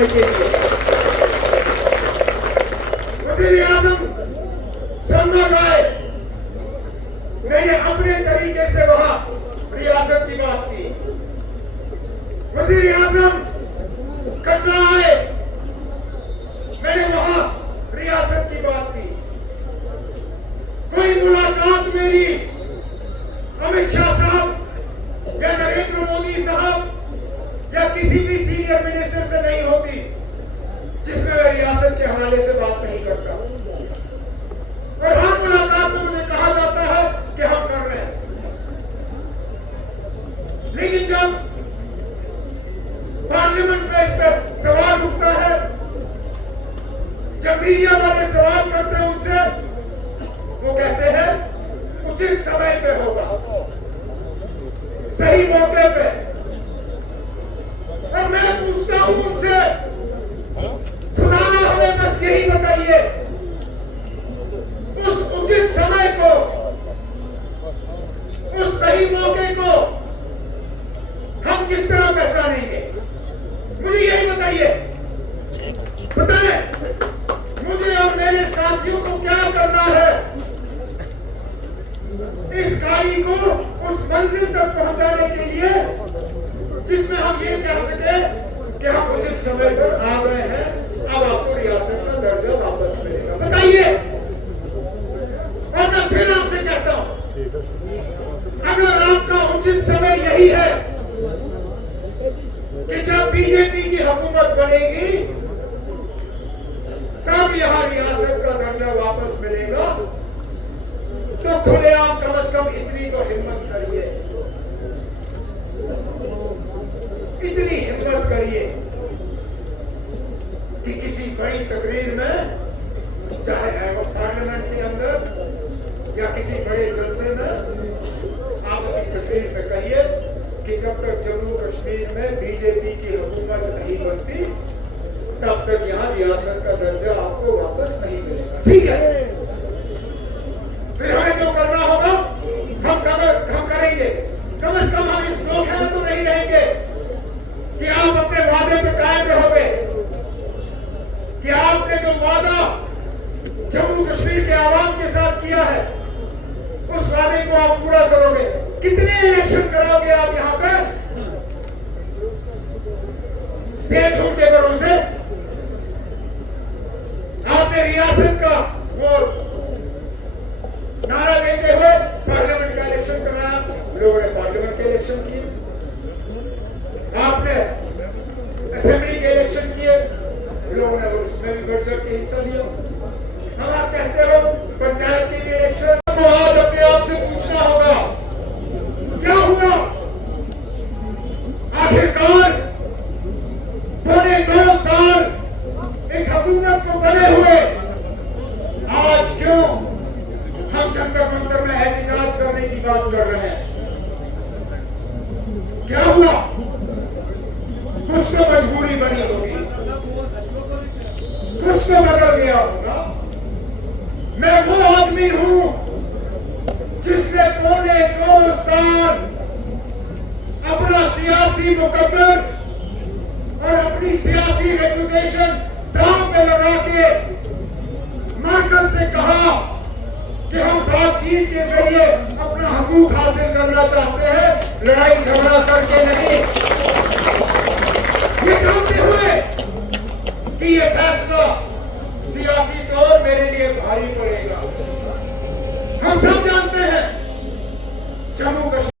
करने के लिए। वज़ीर आज़म सन्ना राय, मैंने अपने तरीके से वहां रियासत की बात की। वज़ीर आज़म कटरा आए, मैंने वहां रियासत की बात की। कोई मुलाकात मेरी अमित शाह साहब या नरेंद्र मोदी साहब या किसी भी सीनियर मिनिस्टर से नहीं होती जिसमें मैं रियासत के हवाले से बात नहीं करता। और हर मुलाकात में मुझे कहा जाता है कि हम कर रहे हैं, लेकिन जब पार्लियामेंट में इस पर सवाल उठता है, जब मीडिया वाले सवाल करते हैं उनसे, वो कहते हैं उचित समय पे होगा, सही मौके पे। और मैं पूछता हूं उनसे, खुदा ना हमें बस यही बताइए, उस उचित समय को, उस सही मौके को हम किस तरह पहचानेंगे? मुझे यही बताइए। बताएं मुझे और मेरे साथियों को क्या करना है इस गाड़ी को उस मंजिल तक पहुंचाने के लिए जिसमें हम ये कह सके कि हम उचित समय पर आ गए हैं, अब आपको रियासत का दर्जा वापस मिलेगा। बताइए। और मैं फिर आपसे कहता हूं, अगर आपका उचित समय यही है कि जब बीजेपी की हुकूमत बनेगी तब यहां रियासत का दर्जा वापस मिलेगा, तो खुलेआम कम से कम इतनी तो हिम्मत करिए, इतनी हिम्मत करिए कि किसी बड़ी तकरीर में, चाहे पार्लियामेंट के अंदर या किसी बड़े जलसे में, आप अपनी तकरीर में कहिए कि जब तक जम्मू कश्मीर में बीजेपी की हुकूमत नहीं बनती तब तक यहाँ रियासत का दर्जा आपको वापस नहीं मिलेगा। ठीक है, फिर हमें जो करना होगा हम करेंगे। कम से कम हम इस धोखे में तो नहीं रहेंगे कि आप अपने वादे पे कायम रहोगे, कि आपने जो वादा जम्मू कश्मीर के आवाम के साथ किया है उस वादे को आप पूरा करोगे। कितने इलेक्शन कराओगे आप यहाँ पे स्टेट झूठ के भरोसे? आपने रियासत का वो नारा देते हुए पार्लियामेंट का इलेक्शन कराया, लोगों ने पार्लियामेंट के इलेक्शन किए। आपने असेंबली के इलेक्शन किए, लोगों ने उसमें भी बढ़ चढ़ के हिस्सा लिया। हम आप कहते हो पंचायत के भी इलेक्शन, तो आज अपने आप से पूछना होगा क्या हुआ? आखिरकार पौने 2 साल इस हुकूमत को बने हुए आज क्यों हम जंतर मंतर में एहतजाज करने की बात कर रहे हैं? क्या हुआ? कुछ तो मजबूरी बनी होगी, कुछ तो बदल गया होगा। मैं वो आदमी हूं जिसने पौने 2 साल अपना सियासी मुकद्दर और अपनी सियासी रेपुटेशन दांव पे लगा के मरकज से कहा कि हम बातचीत के जरिए अपना हकूक हासिल करना चाहते हैं, लड़ाई झगड़ा करके नहीं। ये जानते हुए कि ये फैसला सियासी तौर मेरे